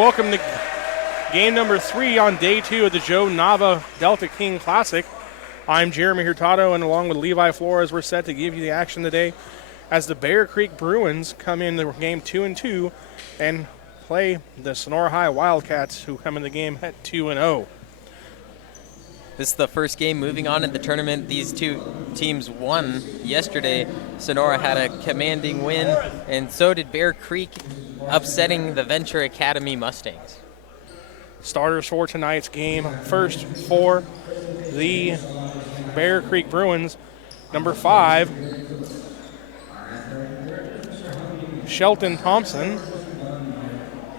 welcome to game number 3 on day 2 of the Joe Nava Delta King Classic. I'm Jeremy Hurtado, and along with Levi Flores, we're set to give you the action today as the Bear Creek Bruins come in the game 2-2 and play the Sonora High Wildcats, who come in the game at 2-0. This is the first game moving on in the tournament. These two teams won yesterday. Sonora had a commanding win, and so did Bear Creek, upsetting the Venture Academy Mustangs. Starters for tonight's game. First for the Bear Creek Bruins, number 5, Shelton Thompson.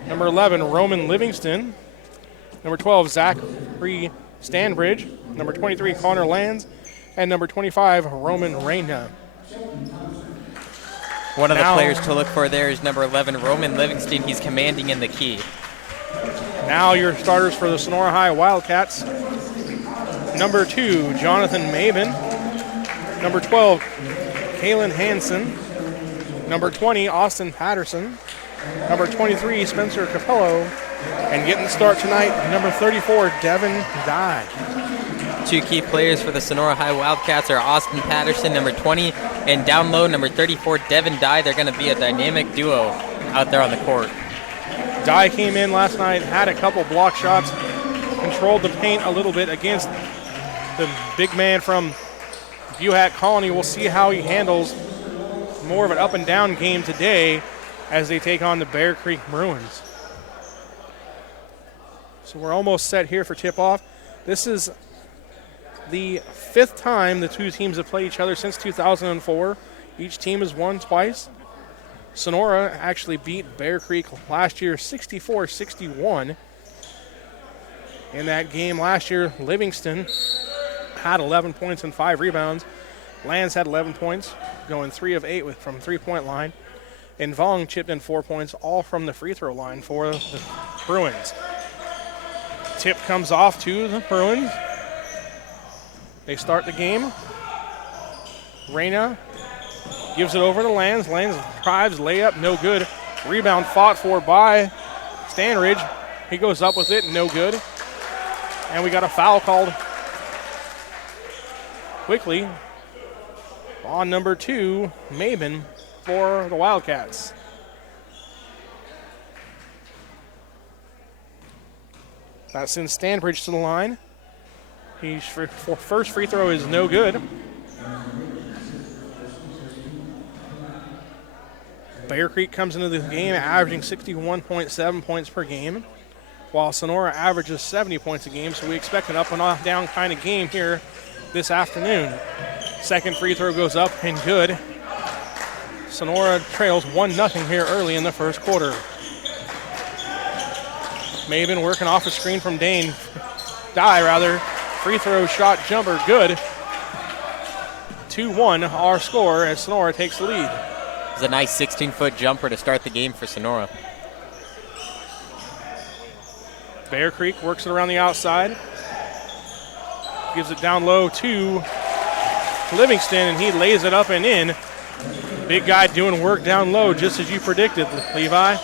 Number 11, Roman Livingston. Number 12, Zachary Stanbridge. Number 23, Connor Lands. And number 25, Roman Reina. One of the players to look for there is number 11, Roman Livingston. He's commanding in the key. Now your starters for the Sonora High Wildcats. Number 2, Jonathan Maben. Number 12, Kalen Hansen. Number 20, Austin Patterson. Number 23, Spencer Capello. And getting the start tonight, number 34, Devin Dye. Two key players for the Sonora High Wildcats are Austin Patterson, number 20, and down low, number 34, Devin Dye. They're going to be a dynamic duo out there on the court. Dye came in last night, had a couple block shots, controlled the paint a little bit against the big man from Buhat Colony. We'll see how he handles more of an up and down game today as they take on the Bear Creek Bruins. So we're almost set here for tip-off. This is the 5th time the two teams have played each other since 2004. Each team has won twice. Sonora actually beat Bear Creek last year 64-61. In that game last year, Livingston had 11 points and 5 rebounds. Lands had 11 points, going 3 of 8 from three-point line. And Vong chipped in 4 points, all from the free throw line for the Bruins. Tip comes off to the Bruins. They start the game. Reina gives it over to Lands. Lands drives, layup, no good. Rebound fought for by Stanridge. He goes up with it, no good. And we got a foul called quickly on number 2, Maben, for the Wildcats. That sends Stanbridge to the line. His first free throw is no good. Bear Creek comes into the game averaging 61.7 points per game, while Sonora averages 70 points a game, so we expect an up and down kind of game here this afternoon. Second free throw goes up and good. Sonora trails 1-0 here early in the first quarter. Maben working off a screen from Dye. Free throw shot jumper good. 2-1 our score as Sonora takes the lead. It's a nice 16-foot jumper to start the game for Sonora. Bear Creek works it around the outside. Gives it down low to Livingston, and he lays it up and in. Big guy doing work down low, just as you predicted, Levi.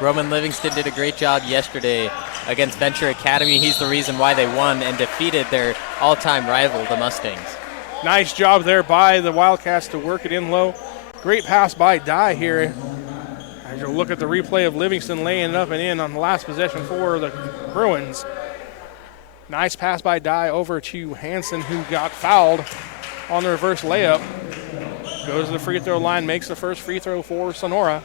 Roman Livingston did a great job yesterday against Venture Academy. He's the reason why they won and defeated their all-time rival, the Mustangs. Nice job there by the Wildcats to work it in low. Great pass by Dye here. As you look at the replay of Livingston laying it up and in on the last possession for the Bruins. Nice pass by Dye over to Hansen, who got fouled on the reverse layup. Goes to the free throw line, makes the first free throw for Sonora.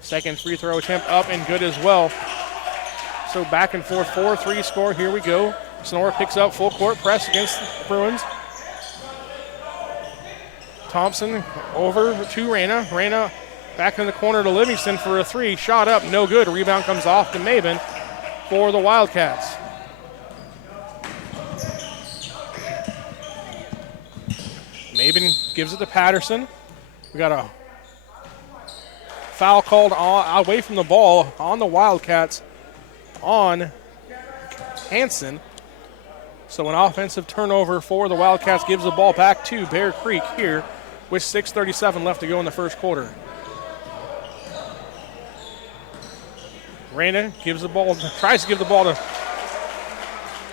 Second free throw attempt up and good as well. So back and forth, 4-3 score. Here we go. Sonora picks up full court press against the Bruins. Thompson over to Reina. Reina back in the corner to Livingston for a 3. Shot up, no good. Rebound comes off to Maben for the Wildcats. Maben gives it to Patterson. We got a foul called away from the ball on the Wildcats on Hansen. So an offensive turnover for the Wildcats gives the ball back to Bear Creek here with 6:37 left to go in the first quarter. Reyna tries to give the ball to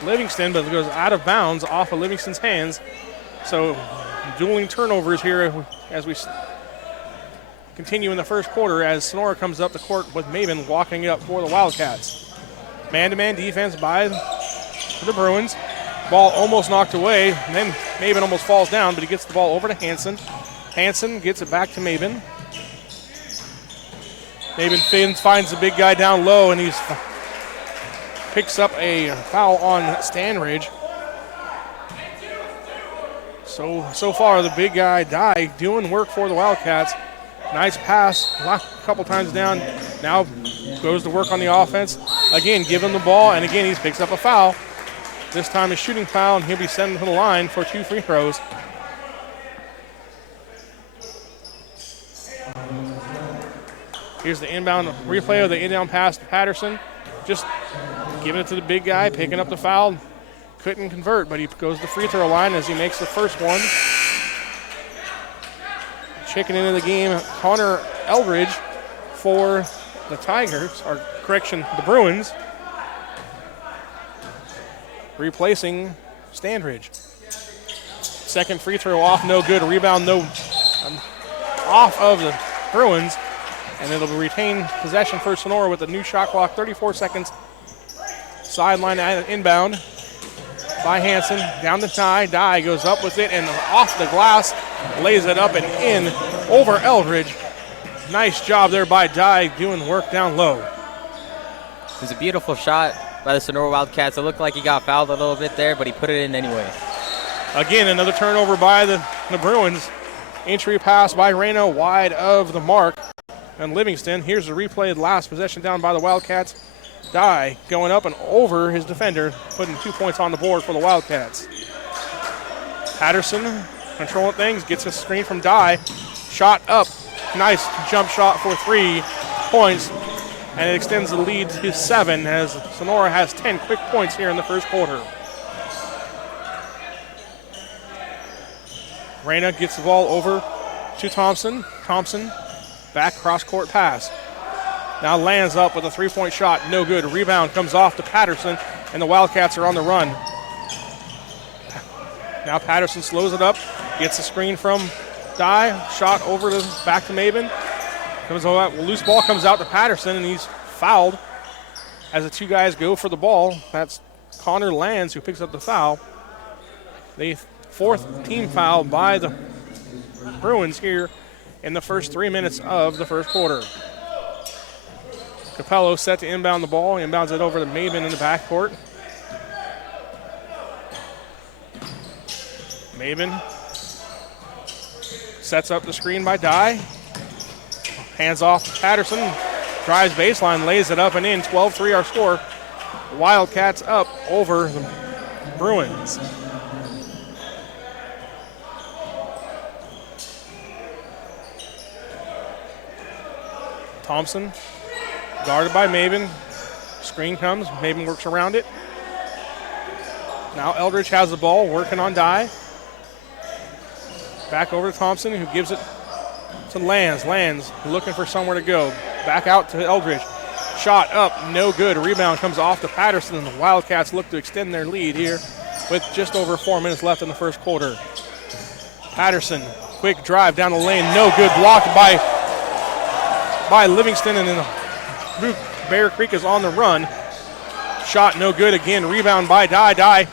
Livingston, but it goes out of bounds off of Livingston's hands. So dueling turnovers here as we continue in the first quarter as Sonora comes up the court with Maben walking up for the Wildcats. Man-to-man defense by the Bruins. Ball almost knocked away, and then Maben almost falls down, but he gets the ball over to Hansen. Hansen gets it back to Maben. Maben finds the big guy down low, and he picks up a foul on Stanridge. So far, the big guy, Dye, doing work for the Wildcats. Nice pass, a couple times down. Now goes to work on the offense. Again, give him the ball, and again, he picks up a foul. This time a shooting foul, and he'll be sent to the line for 2 free throws. Here's the inbound replay of the inbound pass to Patterson. Just giving it to the big guy, picking up the foul. Couldn't convert, but he goes to the free throw line as he makes the first one. Checking into the game, Connor Eldridge for the Tigers, or correction, the Bruins. Replacing Standridge. Second free throw off, no good. Rebound, off of the Bruins. And it'll retain possession for Sonora with a new shot clock, 34 seconds. Sideline inbound by Hansen. Down the Dye. Dye goes up with it and off the glass. Lays it up and in over Eldridge. Nice job there by Dye doing work down low. It was a beautiful shot by the Sonora Wildcats. It looked like he got fouled a little bit there, but he put it in anyway. Again, another turnover by the Bruins. Entry pass by Reyna wide of the mark. And Livingston, here's the replay of the last possession down by the Wildcats. Dye going up and over his defender, putting 2 points on the board for the Wildcats. Patterson controlling things, gets a screen from Dye. Shot up, nice jump shot for 3 points. And it extends the lead to 7 as Sonora has 10 quick points here in the first quarter. Reyna gets the ball over to Thompson. Thompson, back cross-court pass. Now lands up with a 3-point shot, no good. Rebound comes off to Patterson, and the Wildcats are on the run. Now Patterson slows it up, gets a screen from Dye, shot over to back to Maben. Loose ball comes out to Patterson, and he's fouled as the 2 guys go for the ball. That's Connor Lands who picks up the foul. The 4th team foul by the Bruins here in the first 3 minutes of the first quarter. Capello set to inbound the ball. Inbounds it over to Maben in the backcourt. Maben sets up the screen by Dye. Hands off to Patterson. Drives baseline, lays it up and in. 12-3 our score. Wildcats up over the Bruins. Thompson, guarded by Maben. Screen comes, Maben works around it. Now Eldridge has the ball, working on Dye. Back over to Thompson, who gives it to Lands. Lands looking for somewhere to go. Back out to Eldridge. Shot up, no good. Rebound comes off to Patterson, and the Wildcats look to extend their lead here with just over 4 minutes left in the first quarter. Patterson, quick drive down the lane, no good. Blocked by Livingston, and then Bear Creek is on the run. Shot no good again. Rebound by Dye. Dye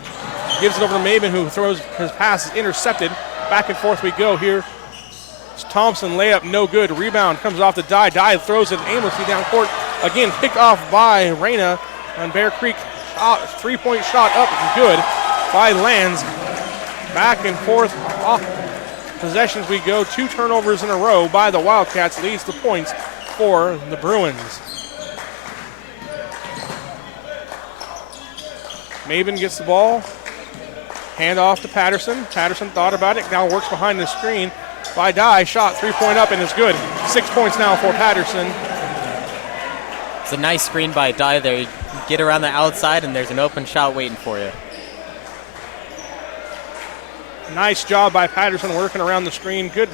gives it over to Maben, who throws his pass is intercepted. Back and forth we go here. Thompson layup no good. Rebound comes off to Dye. Dye throws it aimlessly down court. Again, picked off by Reyna on Bear Creek. 3-point shot up good by Lands. Back and forth off possessions we go. 2 turnovers in a row by the Wildcats leads the points for the Bruins. Maben gets the ball. Hand off to Patterson. Patterson thought about it. Now works behind the screen by Dye. Shot 3-point up and is good. 6 points now for Patterson. It's a nice screen by Dye there. You get around the outside and there's an open shot waiting for you. Nice job by Patterson working around the screen. Good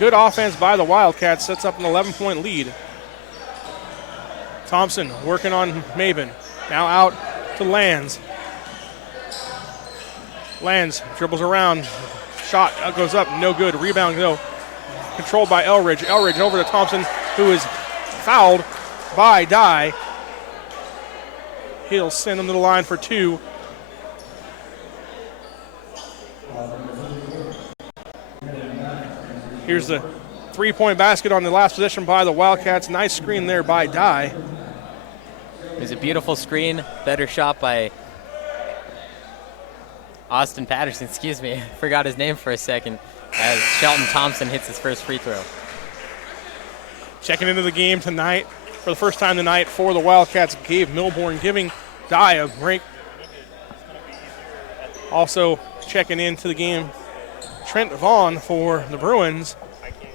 offense by the Wildcats. Sets up an 11-point lead. Thompson working on Maben. Now out to Lands. Lands dribbles around. Shot goes up, no good. Rebound, though, controlled by Elridge. Elridge over to Thompson, who is fouled by Dye. He'll send him to the line for 2. Here's the three-point basket on the last possession by the Wildcats. Nice screen there by Dye. It was a beautiful screen. Better shot by Austin Patterson, excuse me. Forgot his name for a second as Shelton Thompson hits his first free throw. Checking into the game tonight for the first time tonight for the Wildcats, Gabe Milbourne, giving Dye a break. Also checking into the game, Trent Vaughn for the Bruins,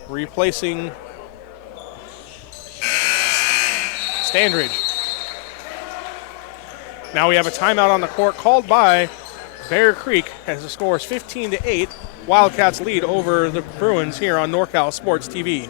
replacing Standridge. Now we have a timeout on the court called by Bear Creek as the score is 15-8. Wildcats lead over the Bruins here on NorCal Sports TV.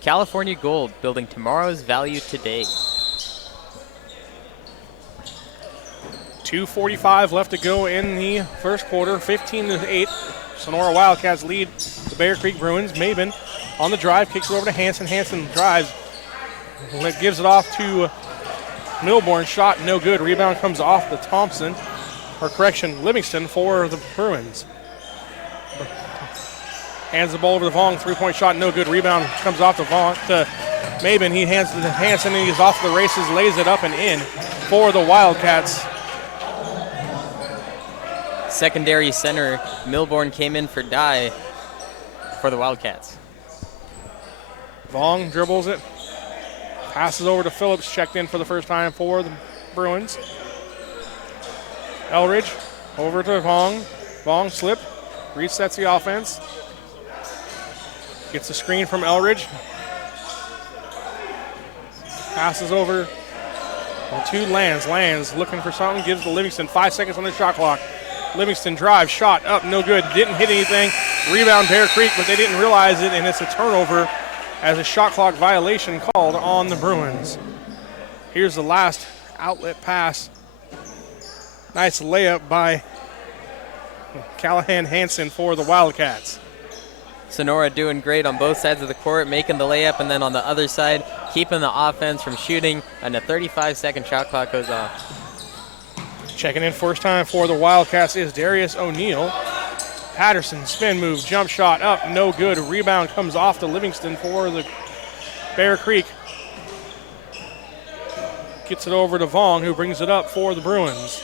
California Gold, building tomorrow's value today. 2:45 left to go in the first quarter, 15-8. Sonora Wildcats lead the Bear Creek Bruins. Maben on the drive, kicks it over to Hanson. Hanson drives, gives it off to Milbourne. Shot no good. Rebound comes off to Thompson, or correction, Livingston for the Bruins. Hands the ball over to Vaughn. Three-point shot, no good. Rebound comes off to Vaughn to Maben. He hands it to Hanson, and he's off the races, lays it up and in for the Wildcats. Secondary center Milbourne came in for Dye for the Wildcats. Vaughn dribbles it, passes over to Phillips, checked in for the first time for the Bruins. Elridge over to Vaughn. Vaughn slip, resets the offense. Gets a screen from Elridge. Passes over to Lands. Lands looking for something, gives to Livingston. 5 seconds on the shot clock. Livingston drives, shot up, no good. Didn't hit anything. Rebound Bear Creek, but they didn't realize it, and it's a turnover as a shot clock violation called on the Bruins. Here's the last outlet pass. Nice layup by Callahan Hanson for the Wildcats. Sonora doing great on both sides of the court, making the layup, and then on the other side, keeping the offense from shooting, and a 35-second shot clock goes off. Checking in first time for the Wildcats is Darius O'Neal. Patterson, spin move, jump shot up, no good. Rebound comes off to Livingston for the Bear Creek. Gets it over to Vaughn, who brings it up for the Bruins.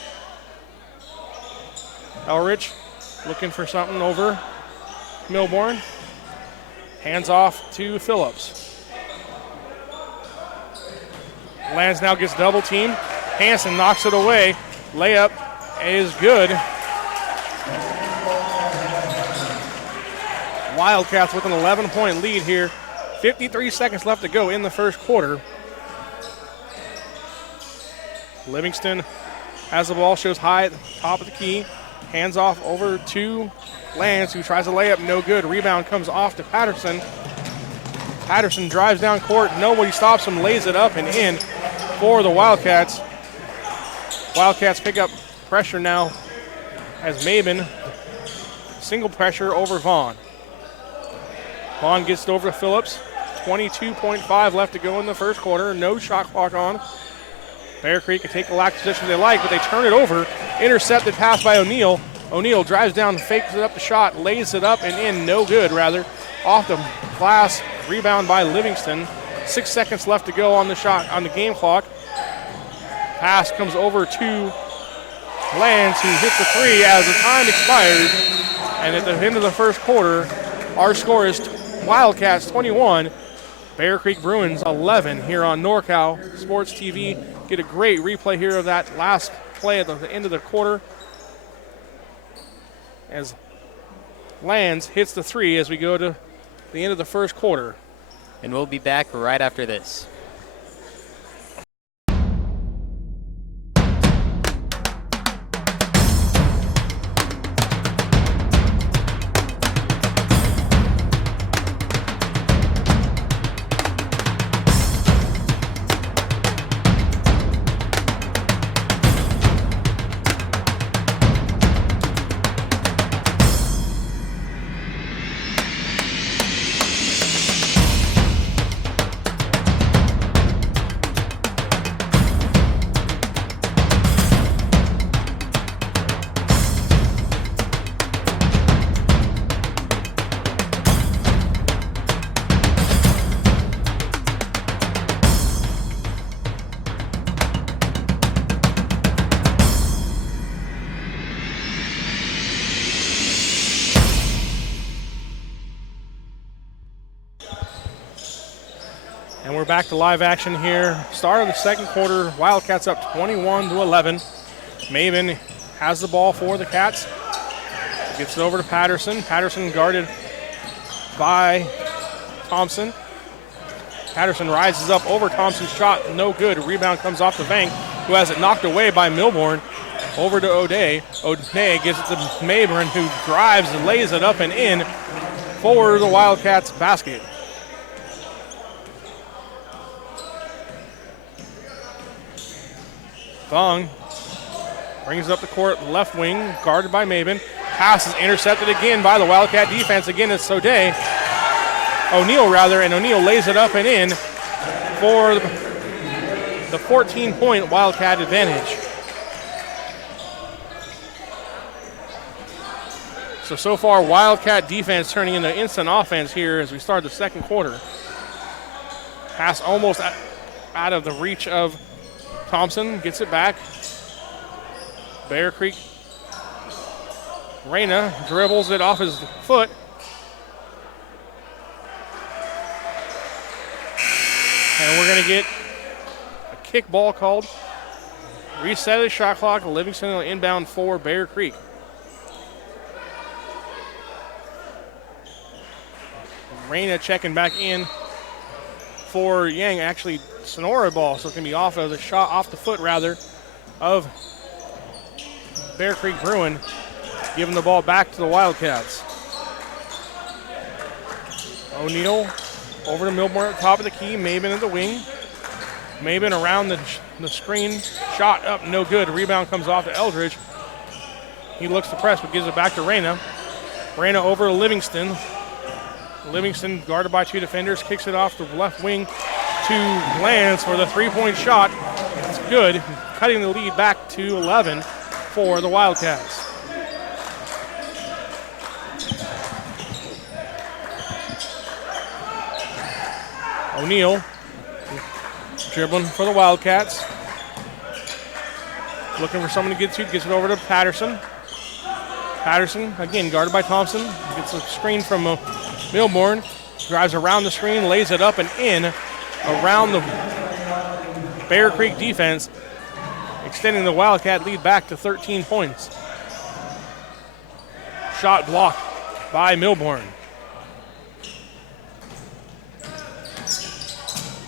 Elrich looking for something over Milbourne. Hands off to Phillips. Lands now gets double teamed. Hanson knocks it away. Layup is good. Wildcats with an 11-point lead here. 53 seconds left to go in the first quarter. Livingston has the ball, shows high at the top of the key. Hands off over to Lance, who tries a layup, no good. Rebound comes off to Patterson. Patterson drives down court. Nobody stops him, lays it up and in for the Wildcats. Wildcats pick up pressure now as Maben single pressure over Vaughn. Vaughn gets it over to Phillips. 22.5 left to go in the first quarter. No shot clock on. Bear Creek can take the lack position they like, but they turn it over. Intercepted pass by O'Neal. O'Neal drives down, fakes it up the shot, lays it up and in, no good rather. Off the glass, rebound by Livingston. 6 seconds left to go on the shot, on the game clock. Pass comes over to Lance, who hits the three as the time expires. And at the end of the first quarter, Our score is Wildcats 21, Bear Creek Bruins 11 here on NorCal Sports TV. Get a great replay here of that last play at the end of the quarter as Lands hits the three as we go to the end of the first quarter. And we'll be back right after this. And we're back to live action here. Start of the second quarter, Wildcats up 21-11. Maven has the ball for the Cats. Gets it over to Patterson. Patterson guarded by Thompson. Patterson rises up over Thompson's shot, no good. Rebound comes off the bank, who has it knocked away by Milborn. Over to O'Day. O'Day gives it to Mabern, who drives and lays it up and in for the Wildcats basket. Thong brings it up the court, left wing, guarded by Maben. Pass is intercepted again by the Wildcat defense. Again, it's O'Neal, and O'Neal lays it up and in for the 14-point Wildcat advantage. So far, Wildcat defense turning into instant offense here as we start the second quarter. Pass almost out of the reach of Thompson, gets it back. Bear Creek. Reyna dribbles it off his foot. And we're going to get a kick ball called. Reset of the shot clock. Livingston will inbound for Bear Creek. Reyna checking back in for Yang. Actually, Sonora ball, so it's going to be off of the shot, off the foot rather, of Bear Creek Bruin, giving the ball back to the Wildcats. O'Neal over to Milborn at the top of the key. Maben at the wing. Maben around the screen. Shot up, no good. Rebound comes off to Eldridge. He looks to press, but gives it back to Reyna. Reyna over to Livingston. Livingston, guarded by two defenders, kicks it off the left wing to Lance for the three-point shot. It's good, cutting the lead back to 11 for the Wildcats. O'Neal dribbling for the Wildcats. Looking for someone to get to, gets it over to Patterson. Patterson, again, guarded by Thompson. Gets a screen from Milborn. Drives around the screen, lays it up and in around the Bear Creek defense, extending the Wildcat lead back to 13 points. Shot blocked by Milborn.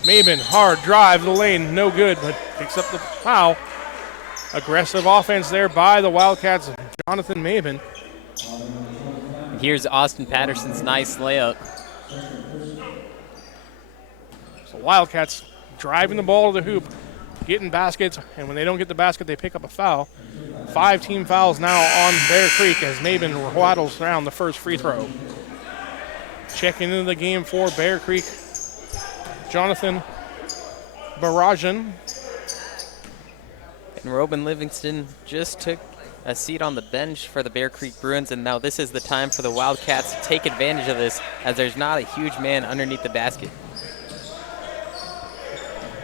Maben, hard drive to the lane, no good, but picks up the foul. Aggressive offense there by the Wildcats, Jonathan Maben. Here's Austin Patterson's nice layup. So Wildcats driving the ball to the hoop, getting baskets, and when they don't get the basket, they pick up a foul. 5 team fouls now on Bear Creek as Maben waddles around the first free throw. Checking into the game for Bear Creek, Jonathan Barajan. And Robin Livingston just took a seat on the bench for the Bear Creek Bruins, and now this is the time for the Wildcats to take advantage of this, as there's not a huge man underneath the basket.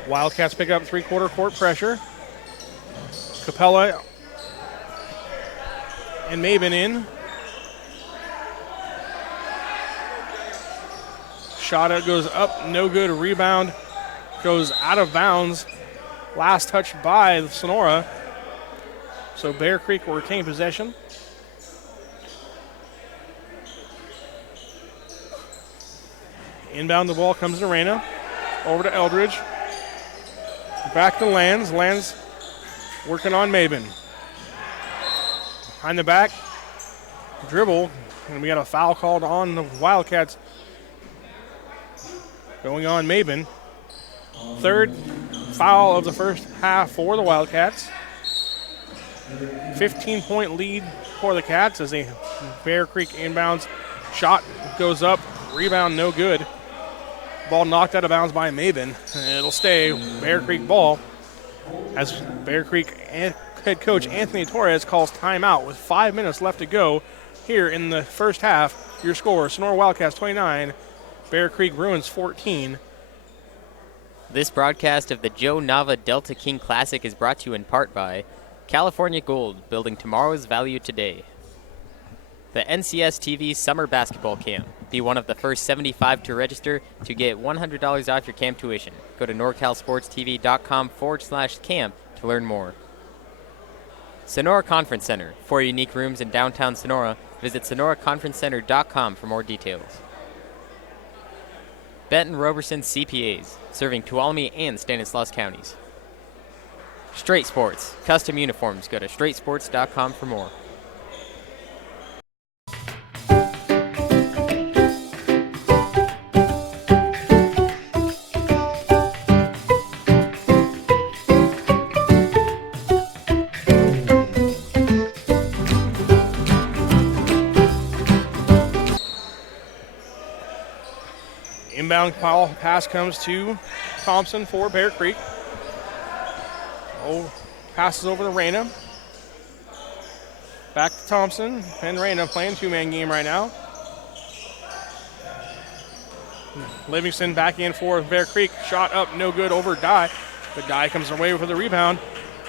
Wildcats pick up three-quarter court pressure. Capella and Maben in. shot it goes up, no good. Rebound goes out of bounds. Last touch by Sonora. So Bear Creek will retain possession. Inbound the ball comes to Reyna. Over to Eldridge. Back to Lands. Lands working on Maben. Behind the back. Dribble. And we got a foul called on the Wildcats. Going on Maben. Third foul of the first half for the Wildcats. 15-point lead for the Cats as a Bear Creek inbounds. Shot goes up. Rebound no good. Ball knocked out of bounds by Maben. And it'll stay Bear Creek ball as Bear Creek head coach Anthony Torres calls timeout with 5 minutes left to go here in the first half. Your score, Sonora Wildcats 29, Bear Creek Bruins 14. This broadcast of the Joe Nava Delta King Classic is brought to you in part by California Gold, building tomorrow's value today. The NCS TV Summer Basketball Camp. Be one of the first 75 to register to get $100 off your camp tuition. Go to norcalsportstv.com/camp to learn more. Sonora Conference Center. 4 unique rooms in downtown Sonora. Visit sonoraconferencecenter.com for more details. Benton Roberson CPAs, serving Tuolumne and Stanislaus counties. Straight Sports, custom uniforms. Go to straightsports.com for more. Inbound foul pass comes to Thompson for Bear Creek. Passes over to Reyna. Back to Thompson and Reyna playing two-man game right now. Livingston back in for Bear Creek. Shot up, no good over Dye. But Dye comes away with the rebound.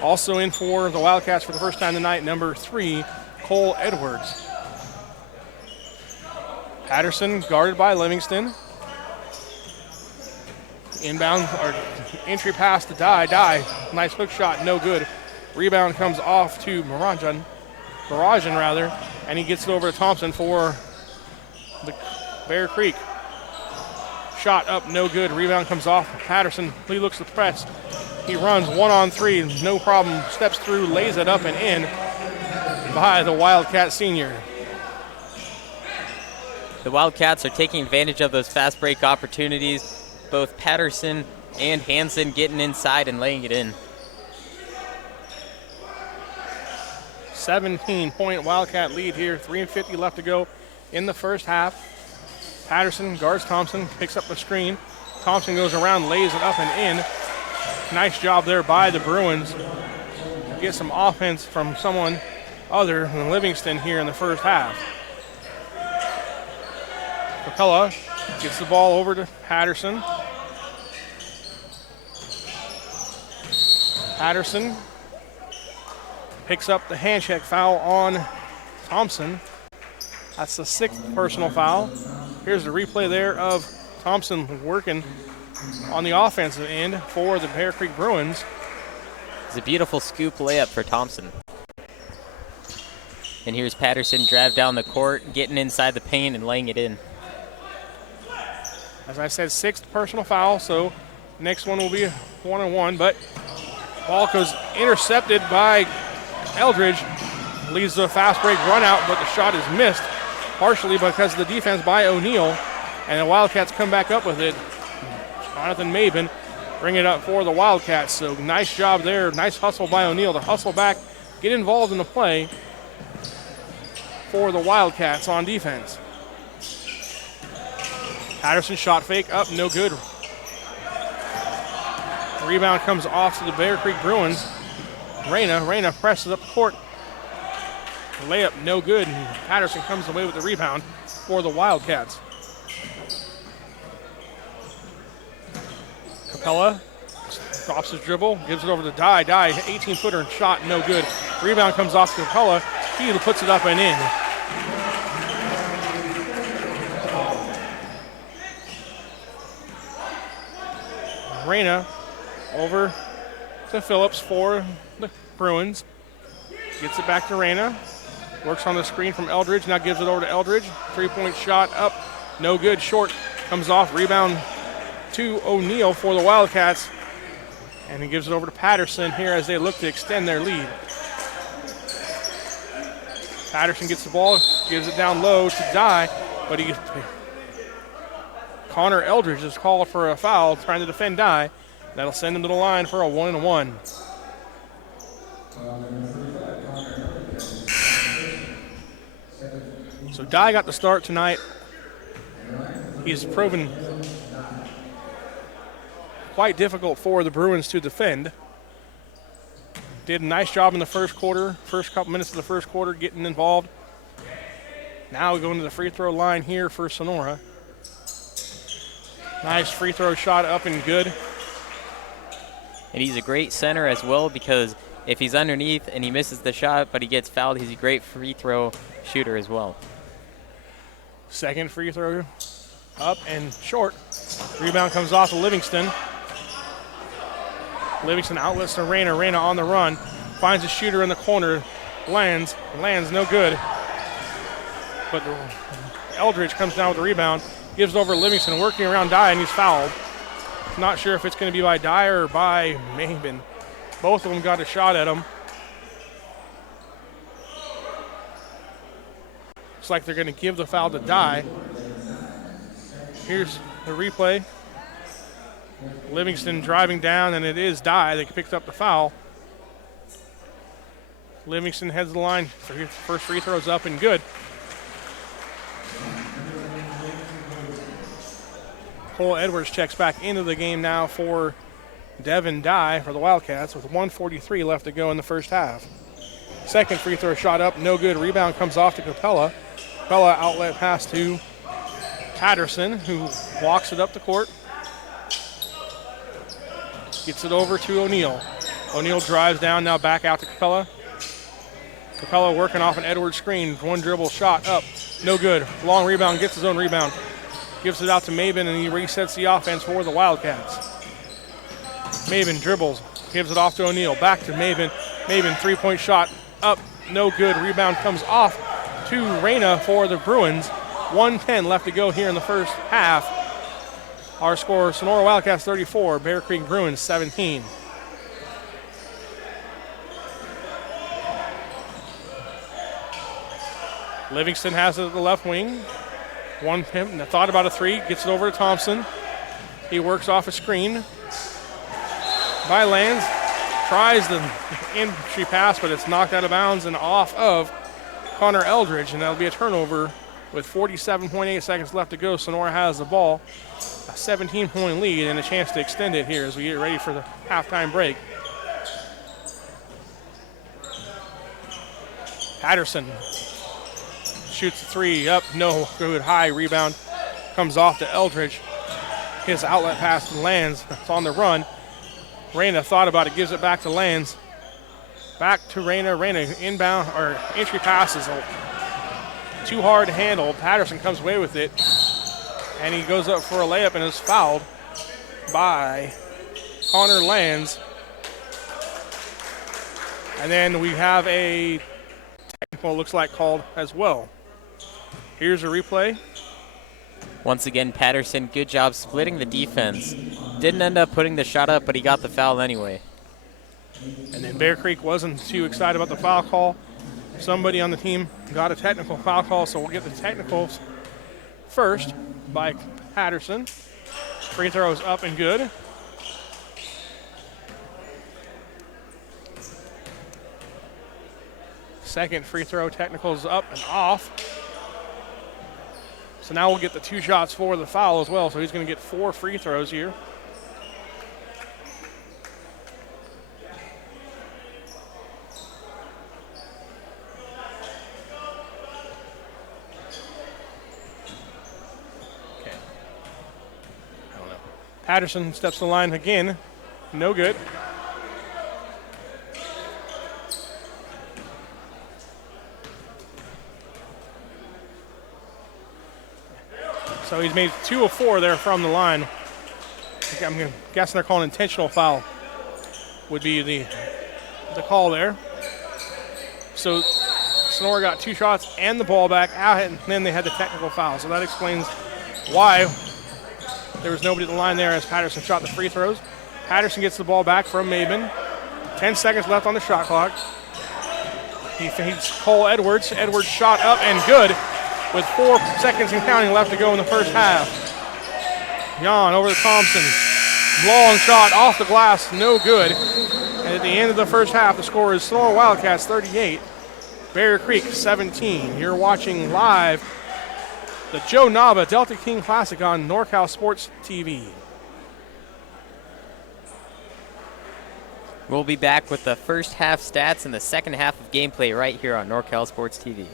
Also in for the Wildcats for the first time tonight, number 3, Cole Edwards. Patterson guarded by Livingston. Inbound or entry pass to Dye. Dye, nice hook shot, no good. Rebound comes off to Barajan, and he gets it over to Thompson for the Bear Creek. Shot up, no good. Rebound comes off. Patterson, he looks to press. He runs 1-on-3, no problem. Steps through, lays it up and in by the Wildcat senior. The Wildcats are taking advantage of those fast break opportunities. Both Patterson and Hansen getting inside and laying it in. 17-point Wildcat lead here. 3:50 left to go in the first half. Patterson guards Thompson, picks up the screen. Thompson goes around, lays it up and in. Nice job there by the Bruins. Get some offense from someone other than Livingston here in the first half. Capella gets the ball over to Patterson. Patterson picks up the hand check foul on Thompson. That's the 6th personal foul. Here's the replay there of Thompson working on the offensive end for the Bear Creek Bruins. It's a beautiful scoop layup for Thompson. And here's Patterson drive down the court, getting inside the paint and laying it in. As I said, 6th personal foul, so next one will be 1-on-1, but ball goes intercepted by Eldridge. Leads to a fast break run out, but the shot is missed, partially because of the defense by O'Neal, and the Wildcats come back up with it. Jonathan Maben bring it up for the Wildcats, so nice job there. Nice hustle by O'Neal to hustle back, get involved in the play for the Wildcats on defense. Patterson shot fake up, no good. Rebound comes off to the Bear Creek Bruins. Reyna presses up the court. Layup no good, and Patterson comes away with the rebound for the Wildcats. Capella drops his dribble, gives it over to Dye. Dye, 18-footer and shot, no good. Rebound comes off to Capella. He puts it up and in. Reyna over to Phillips for the Bruins. Gets it back to Reyna. Works on the screen from Eldridge. Now gives it over to Eldridge. 3-point shot up. No good. Short. Comes off. Rebound to O'Neal for the Wildcats. And he gives it over to Patterson here as they look to extend their lead. Patterson gets the ball. Gives it down low to Dye. But Connor Eldridge is called for a foul trying to defend Dye. That'll send him to the line for a 1-and-1. So Dye got the start tonight. He's proven quite difficult for the Bruins to defend. Did a nice job in the first quarter, first couple minutes of the first quarter getting involved. Now we go into the free throw line here for Sonora. Nice free throw shot up and good. And he's a great center as well, because if he's underneath and he misses the shot but he gets fouled, he's a great free throw shooter as well. Second free throw up and short. Rebound comes off to Livingston. Livingston outlets to Reyna. Reyna on the run. Finds a shooter in the corner. Lands no good. But Eldridge comes down with the rebound. Gives it over to Livingston, working around Dye, and he's fouled. Not sure if it's going to be by Dye or by Maben. Both of them got a shot at him. Looks like they're going to give the foul to Dye. Here's the replay. Livingston driving down, and it is Dye that picked up the foul. Livingston heads to the line. First free throw's up and good. Cole Edwards checks back into the game now for Devin Dye for the Wildcats with 1:43 left to go in the first half. Second free throw shot up, no good. Rebound comes off to Capella. Capella outlet pass to Patterson, who walks it up the court. Gets it over to O'Neal. O'Neal drives down, now back out to Capella. Capella working off an Edwards screen. One dribble shot up, no good. Long rebound, gets his own rebound. Gives it out to Maben, and he resets the offense for the Wildcats. Maben dribbles, gives it off to O'Neal. Back to Maben. Maben, three-point shot up, no good. Rebound comes off to Reyna for the Bruins. 1:10 left to go here in the first half. Our score, Sonora Wildcats 34, Bear Creek Bruins 17. Livingston has it at the left wing. One pimp, and thought about a three, gets it over to Thompson. He works off a screen by Lands. Tries the entry pass, but it's knocked out of bounds and off of Connor Eldridge, and that'll be a turnover with 47.8 seconds left to go. Sonora has the ball, a 17-point lead, and a chance to extend it here as we get ready for the halftime break. Patterson shoots a three up, no good. High rebound comes off to Eldridge. His outlet pass lands. It's on the run. Reyna thought about it, gives it back to Lands. Back to Reyna. Reyna inbound or entry pass is too hard to handle. Patterson comes away with it, and he goes up for a layup and is fouled by Connor Lands. And then we have a technical, looks like, called as well. Here's a replay. Once again, Patterson, good job splitting the defense. Didn't end up putting the shot up, but he got the foul anyway. And then Bear Creek wasn't too excited about the foul call. Somebody on the team got a technical foul call, so we'll get the technicals first by Patterson. Free throws up and good. Second free throw technicals up and off. So now we'll get the two shots for the foul as well. So he's going to get 4 free throws here. Okay. I don't know. Patterson steps the line again. No good. So he's made 2 of 4 there from the line. I'm guessing they're calling intentional foul would be the call there. So Sonora got 2 shots and the ball back out, and then they had the technical foul. So that explains why there was nobody at the line there as Patterson shot the free throws. Patterson gets the ball back from Maben. 10 seconds left on the shot clock. He feeds Cole Edwards. Edwards shot up and good with 4 seconds and counting left to go in the first half. Jan over to Thompson. Long shot off the glass, no good. And at the end of the first half, the score is Sonora Wildcats 38, Bear Creek 17. You're watching live the Joe Nava Delta King Classic on NorCal Sports TV. We'll be back with the first half stats and the second half of gameplay right here on NorCal Sports TV.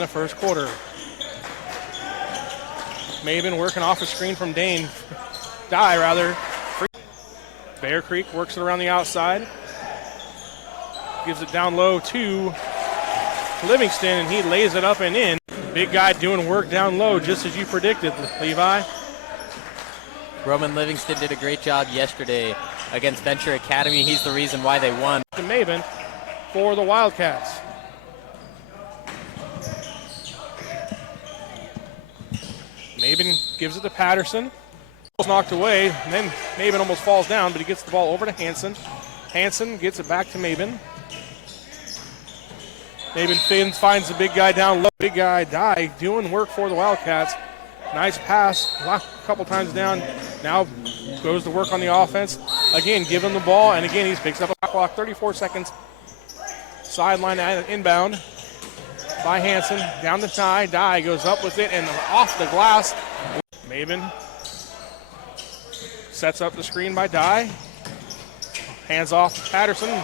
the first quarter. Maben working off a screen from Dye rather. Bear Creek works it around the outside. Gives it down low to Livingston, and he lays it up and in. Big guy doing work down low, just as you predicted, Levi. Roman Livingston did a great job yesterday against Venture Academy. He's the reason why they won. To Maben for the Wildcats. Maben gives it to Patterson. Knocked away, and then Maben almost falls down, but he gets the ball over to Hanson. Hanson gets it back to Maben. Maben finds the big guy down low. Big guy, Dye, doing work for the Wildcats. Nice pass, a couple times down. Now goes to work on the offense. Again, give him the ball, and again, he picks up a clock. 34 seconds. Sideline inbound by Hanson. Down to Dye. Dye goes up with it and off the glass. Maben sets up the screen by Dye. Hands off to Patterson.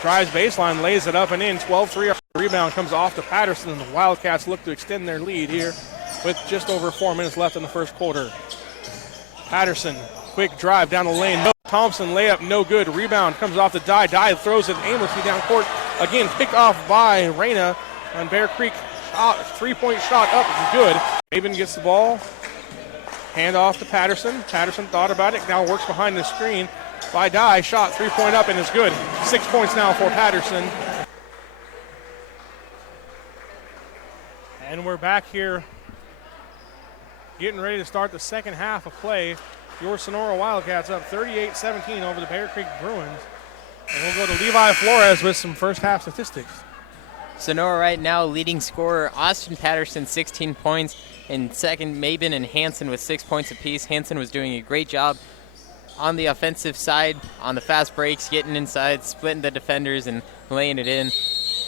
Drives baseline, lays it up and in. 12-3. Rebound comes off to Patterson, and the Wildcats look to extend their lead here with just over 4 minutes left in the first quarter. Patterson, quick drive down the lane. No. Thompson layup, no good. Rebound comes off to Dye. Dye throws it aimlessly down court. Again, picked off by Reyna on Bear Creek. Three-point shot up, good. Maben gets the ball. Hand off to Patterson. Patterson thought about it, now works behind the screen by Dye. Shot, three-point up, and is good. 6 points now for Patterson. And we're back here getting ready to start the second half of play. Your Sonora Wildcats up 38-17 over the Bear Creek Bruins. And we'll go to Levi Flores with some first half statistics. Sonora right now leading scorer Austin Patterson, 16 points. In second, Maben and Hanson with 6 points apiece. Hanson was doing a great job on the offensive side, on the fast breaks, getting inside, splitting the defenders, and laying it in.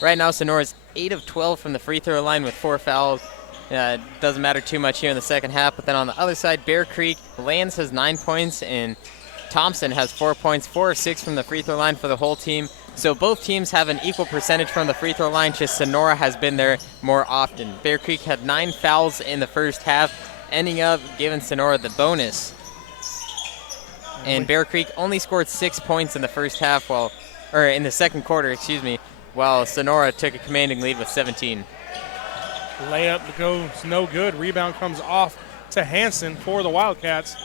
Right now, Sonora's 8 of 12 from the free throw line with 4 fouls. Doesn't matter too much here in the second half. But then on the other side, Bear Creek, Lance has 9 points, and Thompson has 4 points, 4 of 6 from the free throw line for the whole team. So both teams have an equal percentage from the free throw line, just Sonora has been there more often. Bear Creek had 9 fouls in the first half, ending up giving Sonora the bonus. And Bear Creek only scored 6 points in the first half, in the second quarter, while Sonora took a commanding lead with 17. Layup goes no good. Rebound comes off to Hanson for the Wildcats.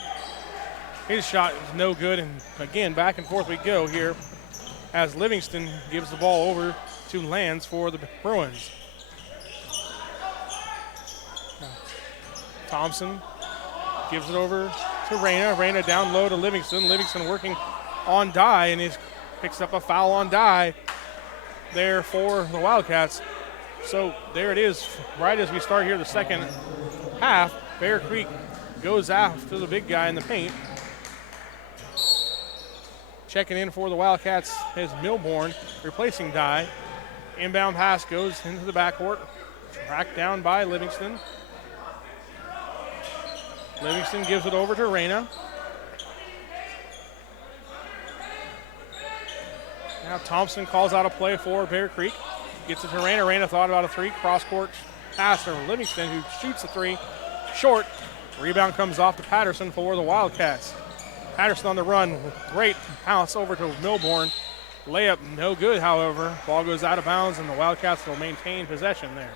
His shot is no good, and again, back and forth we go here as Livingston gives the ball over to Lands for the Bruins. Thompson gives it over to Reyna. Reyna down low to Livingston. Livingston working on Dye, and he picks up a foul on Dye there for the Wildcats. So there it is, right as we start here the second half. Bear Creek goes after the big guy in the paint. Checking in for the Wildcats is Milbourne, replacing Dye. Inbound pass goes into the backcourt. Tracked down by Livingston. Livingston gives it over to Reyna. Now Thompson calls out a play for Bear Creek. Gets it to Reyna. Reyna thought about a three. Cross-court pass to Livingston, who shoots a three. Short. Rebound comes off to Patterson for the Wildcats. Patterson on the run. Great bounce over to Milbourne. Layup no good, however. Ball goes out of bounds, and the Wildcats will maintain possession there.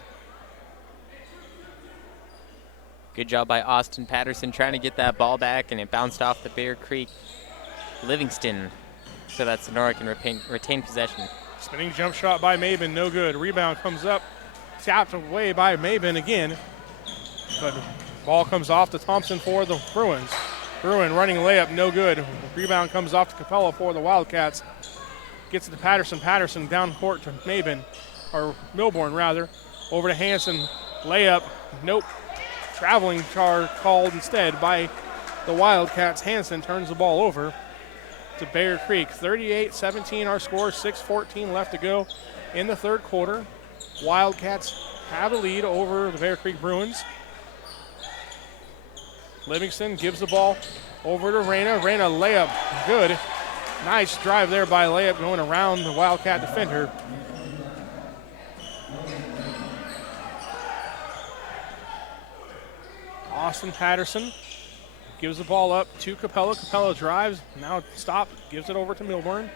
Good job by Austin Patterson trying to get that ball back, and it bounced off the Bear Creek Livingston so that Sonora can retain possession. Spinning jump shot by Maben, no good. Rebound comes up, tapped away by Maben again. But ball comes off to Thompson for the Bruins. Bruin running layup, no good. Rebound comes off to Capella for the Wildcats. Gets it to Patterson. Patterson down court to Maben, or Milbourne rather. Over to Hanson. Layup, nope. Traveling charge called instead by the Wildcats. Hanson turns the ball over to Bear Creek. 38-17 our score, 6:14 left to go in the third quarter. Wildcats have a lead over the Bear Creek Bruins. Livingston gives the ball over to Reyna. Reyna layup, good. Nice drive there by Layup going around the Wildcat defender. Austin Patterson gives the ball up to Capella. Capella drives, now stops, gives it over to Milburn.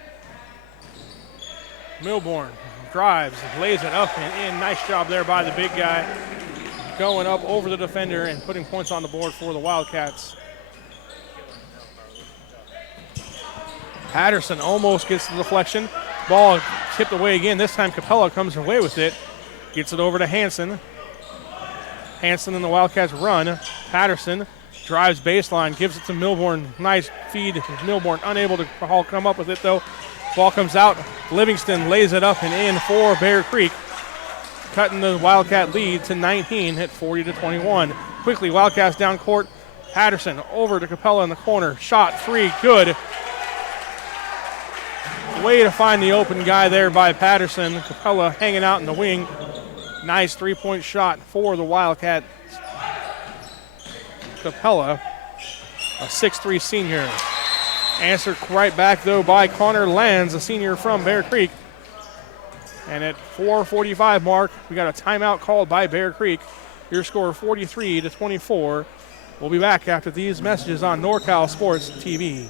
Milburn drives, lays it up and in. Nice job there by the big guy, going up over the defender and putting points on the board for the Wildcats. Patterson almost gets the deflection. Ball tipped away again. This time Capella comes away with it. Gets it over to Hanson. Hanson and the Wildcats run. Patterson drives baseline, gives it to Milburn. Nice feed. Milburn unable to come up with it though. Ball comes out. Livingston lays it up and in for Bear Creek, cutting the Wildcat lead to 19 at 40-21. Quickly, Wildcats down court. Patterson over to Capella in the corner. Shot, free, good. Way to find the open guy there by Patterson. Capella hanging out in the wing. Nice three-point shot for the Wildcats. Capella, a 6'3" senior. Answered right back, though, by Connor Lands, a senior from Bear Creek. And at 4:45 mark, we got a timeout called by Bear Creek. Your score 43-24. We'll be back after these messages on NorCal Sports TV.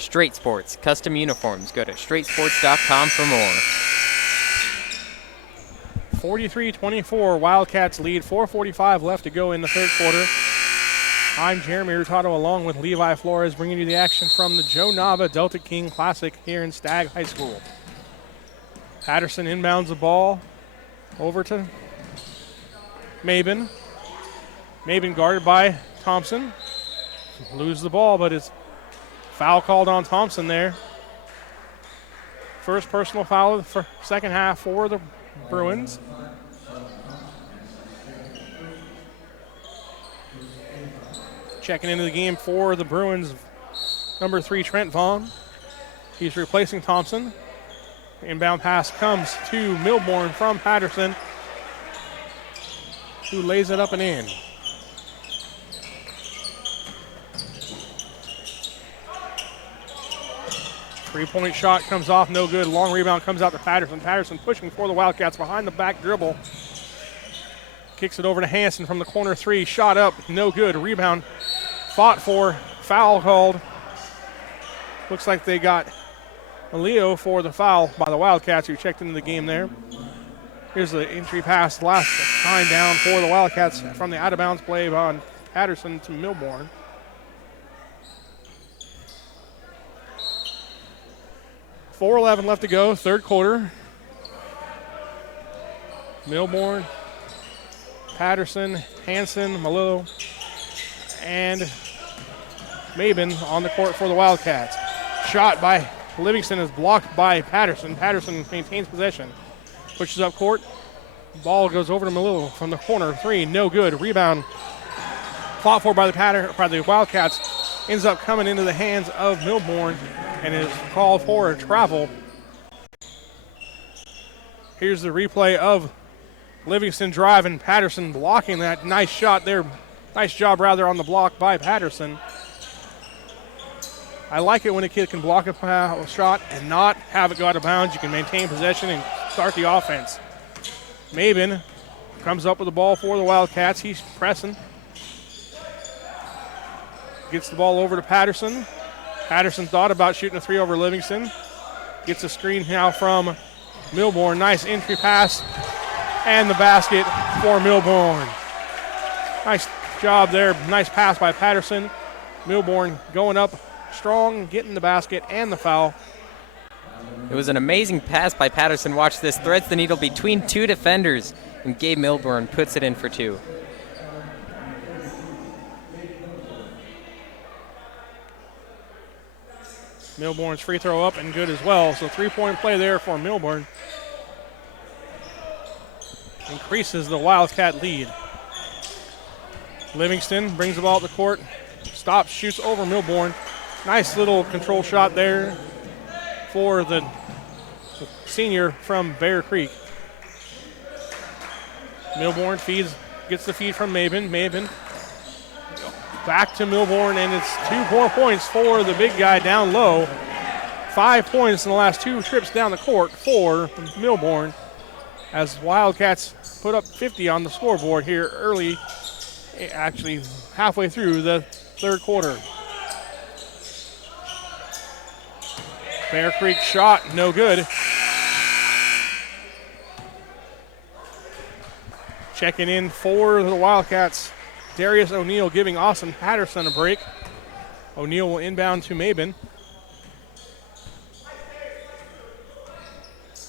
Straight Sports, custom uniforms. Go to straightsports.com for more. 43-24, Wildcats lead. 4:45 left to go in the third quarter. I'm Jeremy Hurtado along with Levi Flores, bringing you the action from the Joe Nava Delta King Classic here in Stagg High School. Patterson inbounds the ball over to Mabin. Mabin guarded by Thompson. Lose the ball, but it's foul called on Thompson there. First personal foul for second half for the Bruins. Checking into the game for the Bruins, number 3, Trent Vaughn. He's replacing Thompson. Inbound pass comes to Milburn from Patterson, who lays it up and in. Three-point shot comes off, no good. Long rebound comes out to Patterson. Patterson pushing for the Wildcats behind the back dribble. Kicks it over to Hanson from the corner 3. Shot up, no good. Rebound fought for, foul called. Looks like they got Leo for the foul by the Wildcats, who checked into the game there. Here's the entry pass, last time down for the Wildcats from the out-of-bounds play on Patterson to Milburn. .4:11 left to go, third quarter. Milburn, Patterson, Hanson, Malillo, and Mabin on the court for the Wildcats. Shot by Livingston is blocked by Patterson. Patterson maintains possession. Pushes up court. Ball goes over to Malillo from the corner. 3, no good. Rebound fought for by the Wildcats. Ends up coming into the hands of Milburn and is called for a travel. Here's the replay of Livingston driving, Patterson blocking that. Nice shot there. Nice job, rather, on the block by Patterson. I like it when a kid can block a shot and not have it go out of bounds. You can maintain possession and start the offense. Mabin comes up with the ball for the Wildcats. He's pressing. Gets the ball over to Patterson. Patterson thought about shooting a 3 over Livingston. Gets a screen now from Milburn. Nice entry pass. And the basket for Milburn. Nice job there. Nice pass by Patterson. Milburn going up strong, getting the basket and the foul. It was an amazing pass by Patterson. Watch this. Threads the needle between 2 defenders, and Gabe Milburn puts it in for 2. Milborn's free throw up and good as well. So 3-point play there for Milborn. Increases the Wildcat lead. Livingston brings the ball up the court. Stops, shoots over Milborn. Nice little control shot there for the senior from Bear Creek. Milborn gets the feed from Maben. Maben back to Milborn, and it's 2 more points for the big guy down low. 5 points in the last 2 trips down the court for Milborn, as Wildcats put up 50 on the scoreboard here early, actually halfway through the third quarter. Bear Creek shot, no good. Checking in for the Wildcats, Darius O'Neill giving Austin Patterson a break. O'Neill will inbound to Maben.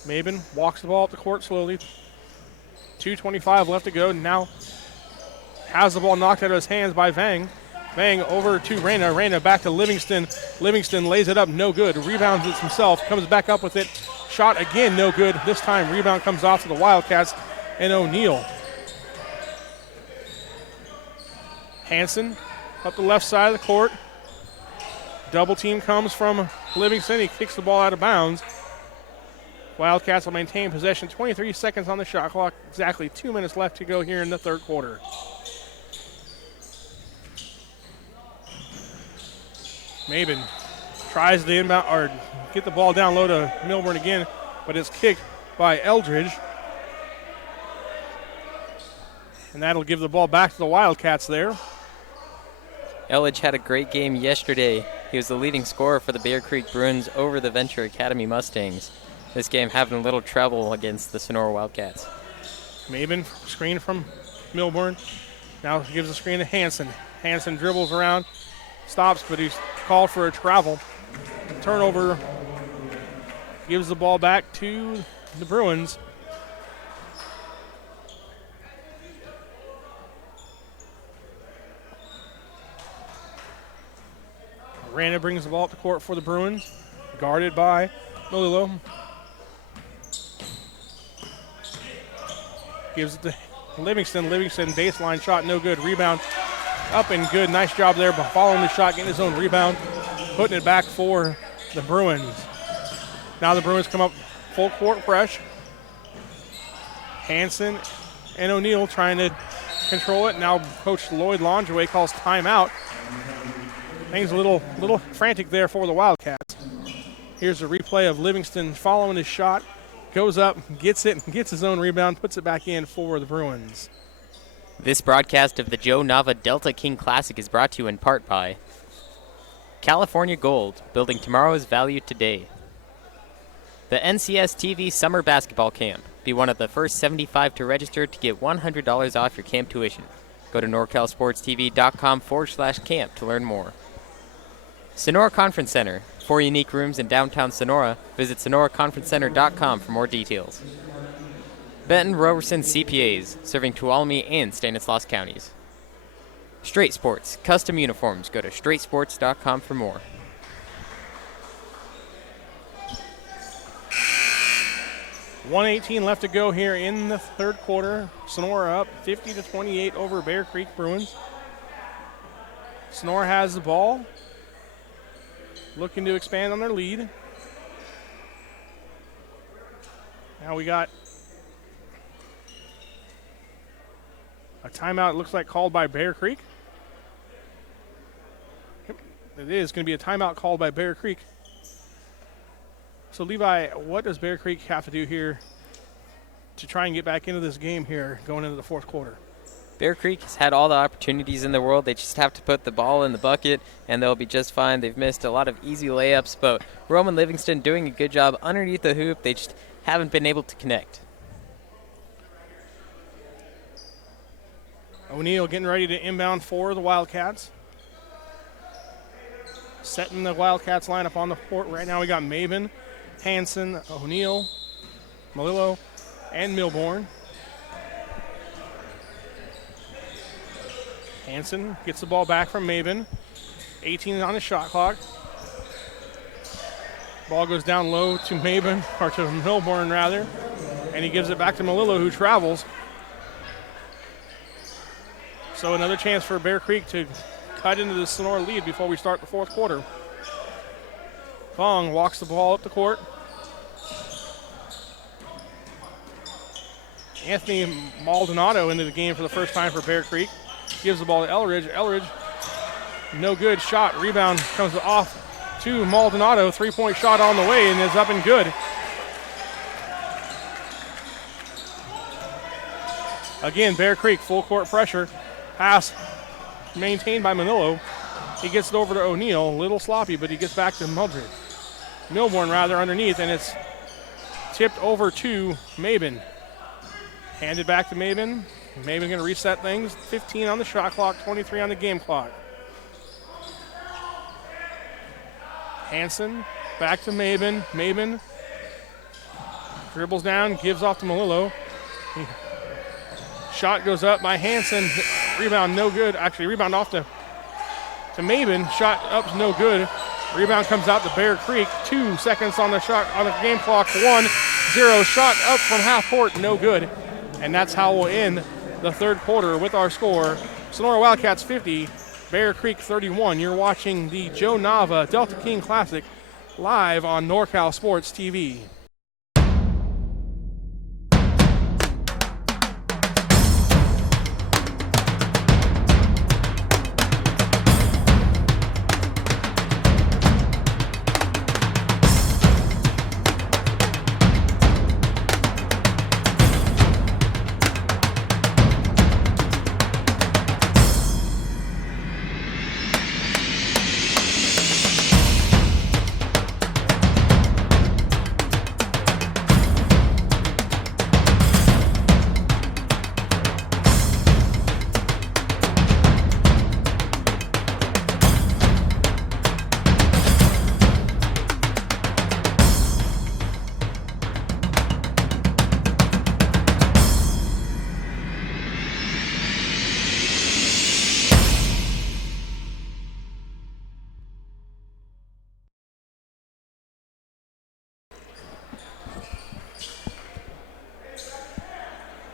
Maben walks the ball up the court slowly. 2:25 left to go. Now has the ball knocked out of his hands by Vang. Vang over to Reyna. Reyna back to Livingston. Livingston lays it up, no good. Rebounds it himself, comes back up with it. Shot again, no good. This time rebound comes off to the Wildcats and O'Neill. Hanson up the left side of the court. Double team comes from Livingston. He kicks the ball out of bounds. Wildcats will maintain possession. 23 seconds on the shot clock. Exactly 2 minutes left to go here in the third quarter. Maben tries to inbound or get the ball down low to Milburn again, but it's kicked by Eldridge. And that'll give the ball back to the Wildcats there. Eldridge had a great game yesterday. He was the leading scorer for the Bear Creek Bruins over the Venture Academy Mustangs. This game having a little trouble against the Sonora Wildcats. Maben, screen from Milburn. Now gives the screen to Hanson. Hanson dribbles around, stops, but he's called for a travel. Turnover gives the ball back to the Bruins. Randa brings the ball up the court for the Bruins, guarded by Melillo. Gives it to Livingston. Livingston baseline shot, no good. Rebound up and good. Nice job there, but following the shot, getting his own rebound, putting it back for the Bruins. Now the Bruins come up full court press. Hanson and O'Neill trying to control it. Now Coach Lloyd Longeway calls timeout. Things a little frantic there for the Wildcats. Here's a replay of Livingston following his shot. Goes up, gets it, gets his own rebound, puts it back in for the Bruins. This broadcast of the Joe Nava Delta King Classic is brought to you in part by California Gold, building tomorrow's value today. The NCS TV Summer Basketball Camp. Be one of the first 75 to register to get $100 off your camp tuition. Go to NorCalSportsTV.com/camp to learn more. Sonora Conference Center. 4 unique rooms in downtown Sonora. Visit SonoraConferenceCenter.com for more details. Benton Roberson CPAs, serving Tuolumne and Stanislaus counties. Straight Sports, custom uniforms. Go to straightsports.com for more. .118 left to go here in the third quarter. Sonora up 50-28 over Bear Creek Bruins. Sonora has the ball, looking to expand on their lead. Now we got a timeout, it looks like, called by Bear Creek. Yep, it is going to be a timeout called by Bear Creek. So, Levi, what does Bear Creek have to do here to try and get back into this game here going into the fourth quarter? Bear Creek has had all the opportunities in the world. They just have to put the ball in the bucket, and they'll be just fine. They've missed a lot of easy layups, but Roman Livingston doing a good job underneath the hoop. They just haven't been able to connect. O'Neill getting ready to inbound for the Wildcats. Setting the Wildcats lineup on the court right now. We got Maben, Hanson, O'Neill, Melillo, and Milborn. Hanson gets the ball back from Maben. 18 on the shot clock. Ball goes down low to Maben, or to Milburn rather, and he gives it back to Melillo, who travels. So another chance for Bear Creek to cut into the Sonora lead before we start the fourth quarter. Vong walks the ball up the court. Anthony Maldonado into the game for the first time for Bear Creek. Gives the ball to Elridge. Elridge, no good shot. Rebound comes off to Maldonado. Three-point shot on the way and is up and good. Again, Bear Creek, full court pressure. Pass maintained by Manillo. He gets it over to O'Neal. A little sloppy, but he gets back to Milburn underneath, and it's tipped over to Maben. Handed back to Maben. Maben going to reset things. 15 on the shot clock, 23 on the game clock. Hansen back to Maben. Maben dribbles down, gives off to Melillo. Shot goes up by Hansen. Rebound no good. Actually, rebound off to Maben. Shot up's no good. Rebound comes out to Bear Creek. 2 seconds on the shot on the game clock. 1-0. Shot up from half court, no good. And that's how we'll end the third quarter with our score. Sonora Wildcats 50, Bear Creek 31. You're watching the Joe Nava Delta King Classic live on NorCal Sports TV.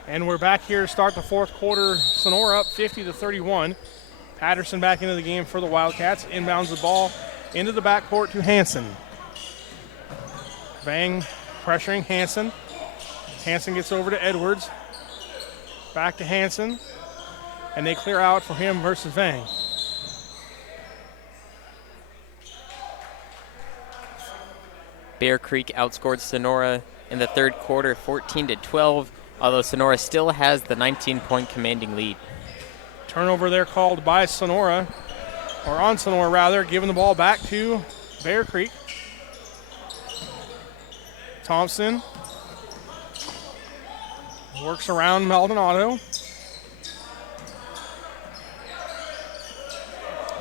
And we're back here to start the fourth quarter. Sonora up 50-31. Patterson back into the game for the Wildcats. Inbounds the ball into the backcourt to Hansen. Vang pressuring Hansen. Hansen gets over to Edwards. Back to Hansen. And they clear out for him versus Vang. Bear Creek outscored Sonora in the third quarter 14-12. Although Sonora still has the 19-point commanding lead. Turnover there called by Sonora, or on Sonora rather, giving the ball back to Bear Creek. Thompson works around Maldonado.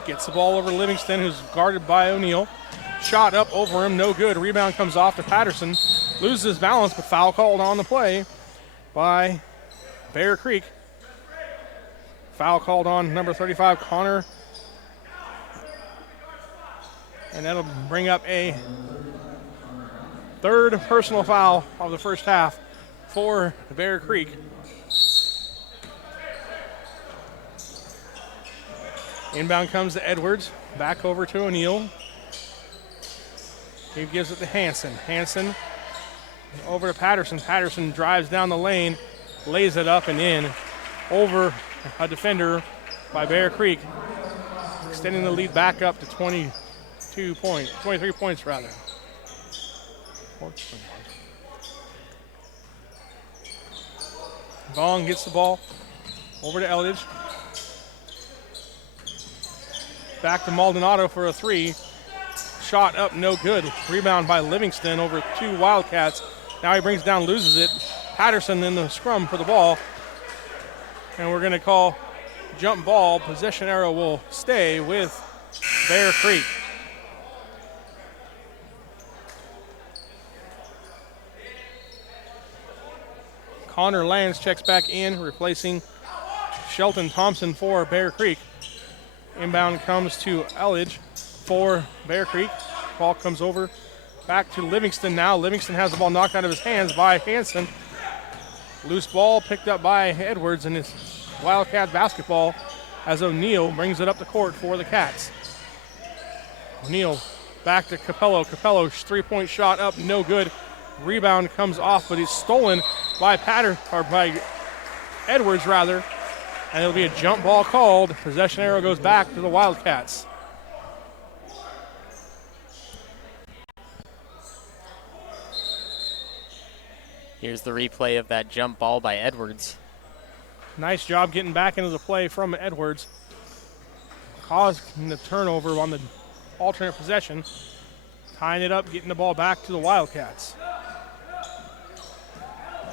Gets the ball over to Livingston, who's guarded by O'Neal. Shot up over him, no good. Rebound comes off to Patterson. Loses his balance, but foul called on the play by Bear Creek. Foul called on number 35, Connor. And that'll bring up a third personal foul of the first half for Bear Creek. Inbound comes to Edwards. Back over to O'Neal. He gives it to Hansen. Hansen over to Patterson. Patterson drives down the lane, lays it up and in over a defender by Bear Creek, extending the lead back up to 23 points rather. Vaughn gets the ball over to Eldridge. Back to Maldonado for a three. Shot up, no good. Rebound by Livingston over 2 Wildcats. Now he brings down, loses it. Patterson in the scrum for the ball. And we're going to call jump ball. Possession arrow will stay with Bear Creek. Connor Lands checks back in, replacing Shelton Thompson for Bear Creek. Inbound comes to Elledge for Bear Creek. Ball comes over Back to Livingston now. Livingston has the ball knocked out of his hands by Hansen. Loose ball picked up by Edwards, and it's Wildcat basketball as O'Neal brings it up the court for the Cats. O'Neal back to Capello. Capello, three-point shot up, no good. Rebound comes off, but it's stolen by by Edwards, rather. And it'll be a jump ball called. Possession arrow goes back to the Wildcats. Here's the replay of that jump ball by Edwards. Nice job getting back into the play from Edwards. Causing the turnover on the alternate possession. Tying it up, getting the ball back to the Wildcats.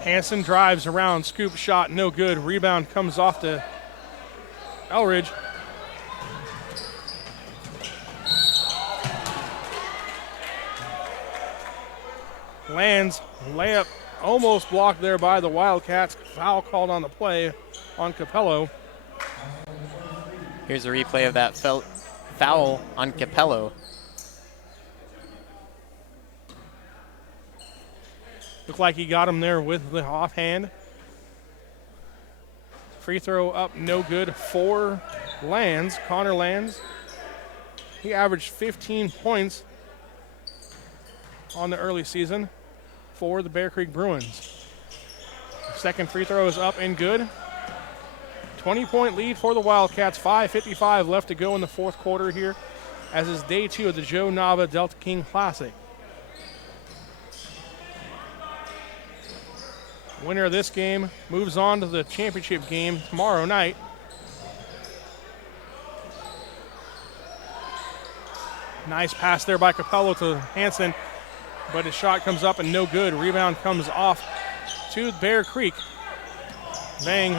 Hansen drives around, scoop shot, no good. Rebound comes off to Elridge. Lands, layup almost blocked there by the Wildcats. Foul called on the play on Capello. Here's a replay of that foul on Capello. Looked like he got him there with the offhand. Free throw up, no good for Lands, Connor Lands. He averaged 15 points on the early season for the Bear Creek Bruins. Second free throw is up and good. 20-point lead for the Wildcats, 5:55 left to go in the fourth quarter here, as is day 2 of the Joe Nava Delta King Classic. Winner of this game moves on to the championship game tomorrow night. Nice pass there by Capello to Hansen, but his shot comes up and no good. Rebound comes off to Bear Creek. Bang,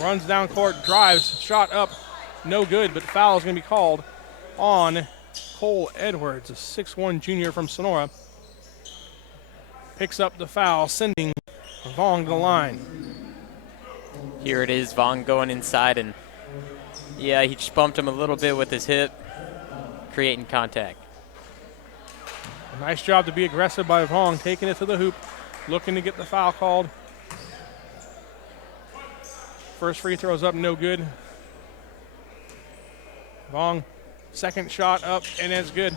runs down court, drives, shot up, no good, but foul is going to be called on Cole Edwards, a 6'1 junior from Sonora. Picks up the foul, sending Vaughn to the line. Here it is, Vaughn going inside, and yeah, he just bumped him a little bit with his hip, creating contact. Nice job to be aggressive by Vaughn, taking it to the hoop, looking to get the foul called. First free throw's up, no good. Vaughn, second shot up, and it's good.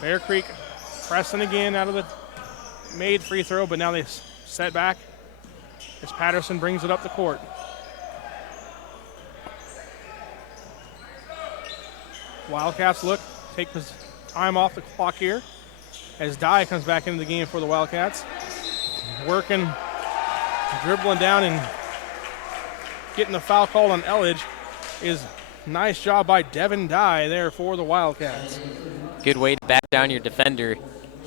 Bear Creek pressing again out of the made free throw, but now they set back as Patterson brings it up the court. Wildcats take time off the clock here as Dye comes back into the game for the Wildcats. Working, dribbling down and getting the foul called on Elledge is nice job by Devin Dye there for the Wildcats. Good way to back down your defender.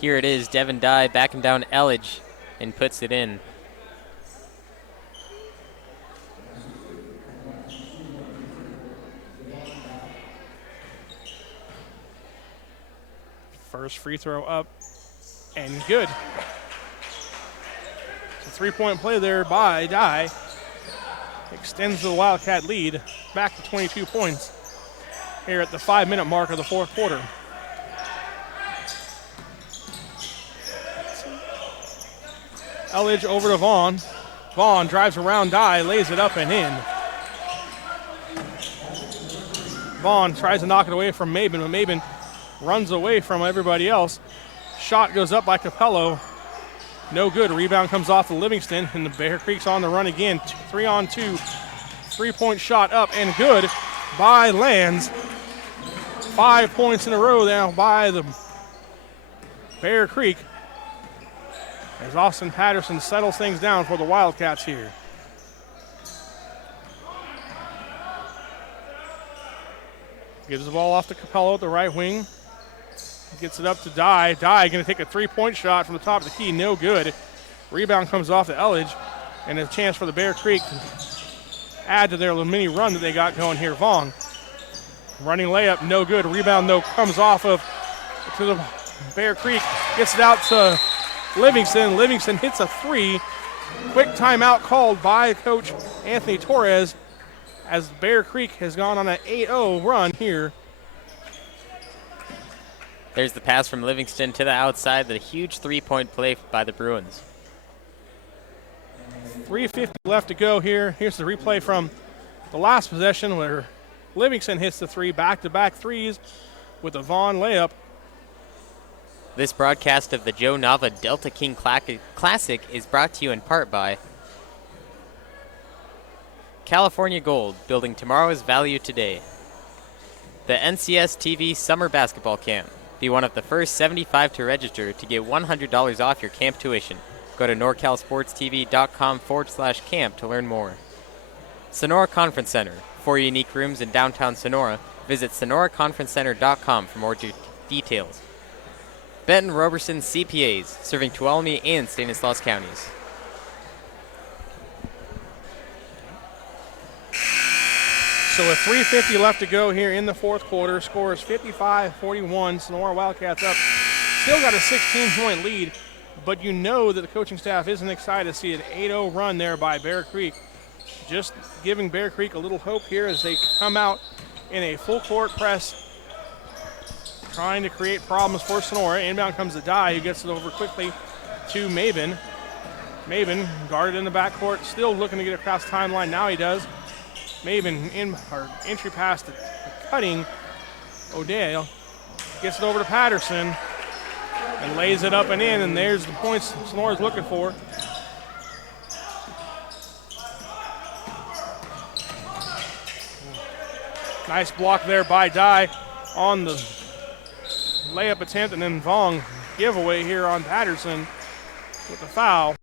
Here it is, Devin Dye backing down Elledge and puts it in. First free throw up and good. It's a three-point play there by Dye. Extends the Wildcat lead back to 22 points here at the 5-minute mark of the fourth quarter. Elledge over to Vaughn. Vaughn drives around Dye, lays it up and in. Vaughn tries to knock it away from Maben, but Maben runs away from everybody else. Shot goes up by Capello. No good. Rebound comes off to Livingston, and the Bear Creek's on the run again. 3-on-2. Three-point shot up and good by Lands. 5 points in a row now by the Bear Creek, as Austin Patterson settles things down for the Wildcats here. Gives the ball off to Capello at the right wing. Gets it up to Dye. Dye going to take a three-point shot from the top of the key. No good. Rebound comes off to Elledge, and a chance for the Bear Creek to add to their little mini run that they got going here. Vaughn, running layup, no good. Rebound, though, comes off of to the Bear Creek. Gets it out to Livingston. Livingston hits a three. Quick timeout called by Coach Anthony Torres, as Bear Creek has gone on an 8-0 run here There's the pass from Livingston to the outside. The huge three-point play by the Bruins. 3:50 left to go here. Here's the replay from the last possession where Livingston hits the three, back-to-back threes with a Vaughn layup. This broadcast of the Joe Nava Delta King Classic is brought to you in part by California Gold, building tomorrow's value today. The NCS TV Summer Basketball Camp. Be one of the first 75 to register to get $100 off your camp tuition. Go to norcalsportstv.com/camp to learn more. Sonora Conference Center. 4 unique rooms in downtown Sonora. Visit sonoraconferencecenter.com for more details. Benton Roberson CPAs, serving Tuolumne and Stanislaus counties. So with 3:50 left to go here in the fourth quarter, score is 55-41. Sonora Wildcats up. Still got a 16-point lead, but you know that the coaching staff isn't excited to see an 8-0 run there by Bear Creek. Just giving Bear Creek a little hope here as they come out in a full-court press, trying to create problems for Sonora. Inbound comes to Dye, who gets it over quickly to Maben. Maben guarded in the backcourt, still looking to get across the timeline. Now he does. Maben entry pass to cutting O'Dale. Gets it over to Patterson and lays it up and in, and there's the points Sonora's looking for. Nice block there by Dye on the layup attempt, and then Vong giveaway here on Patterson with the foul.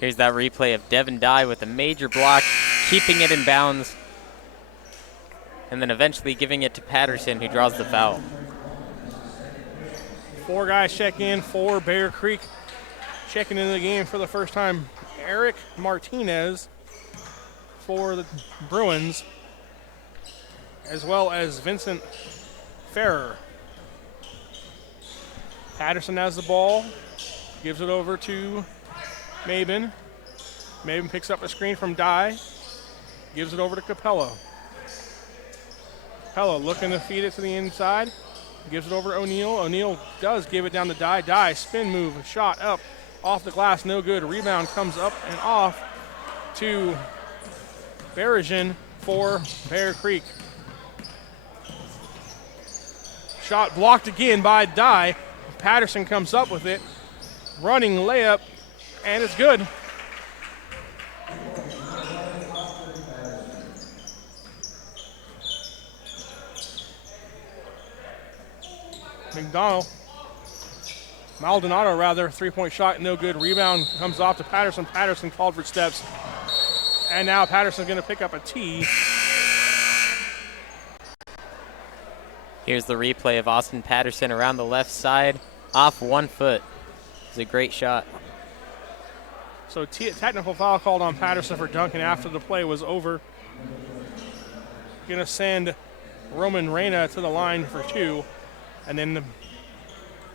Here's that replay of Devin Dye with a major block, keeping it in bounds, and then eventually giving it to Patterson, who draws the foul. 4 guys check in for Bear Creek. Checking into the game for the first time, Eric Martinez for the Bruins, as well as Vincent Ferrer. Patterson has the ball, gives it over to Maben. Maben picks up a screen from Dye, gives it over to Capello. Capello looking to feed it to the inside, gives it over to O'Neal. O'Neal does give it down to Dye. Dye, spin move, shot up, off the glass, no good. Rebound comes up and off to Berrigan for Bear Creek. Shot blocked again by Dye. Patterson comes up with it. Running layup, and it's good. Maldonado rather, three-point shot, no good. Rebound comes off to Patterson. Patterson called for steps. And now Patterson's going to pick up a tee. Here's the replay of Austin Patterson around the left side, off 1 foot. It's a great shot. So technical foul called on Patterson for dunking after the play was over. Going to send Roman Reyna to the line for 2. And then the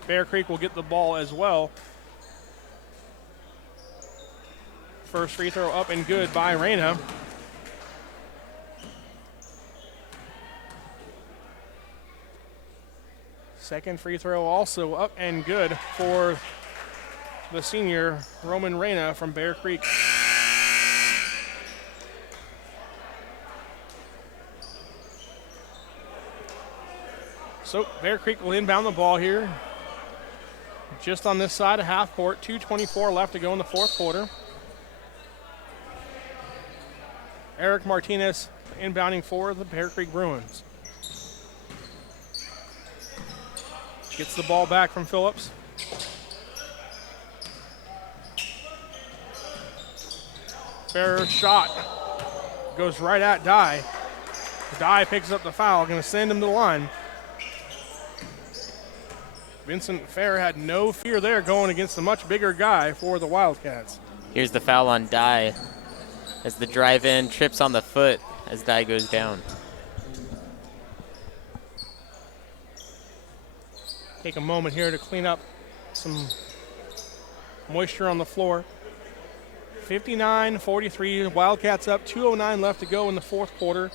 Bear Creek will get the ball as well. First free throw up and good by Reyna. Second free throw also up and good for the senior Roman Reyna from Bear Creek. So Bear Creek will inbound the ball here. Just on this side of half court, 2:24 left to go in the fourth quarter. Eric Martinez inbounding for the Bear Creek Bruins. Gets the ball back from Phillips. Fair shot. Goes right at Dye. Dye picks up the foul, going to send him to the line. Vincent Fair had no fear there going against a much bigger guy for the Wildcats. Here's the foul on Dye as the drive-in trips on the foot as Dye goes down. Take a moment here to clean up some moisture on the floor. 59-43, Wildcats up, 2:09 left to go in the fourth quarter.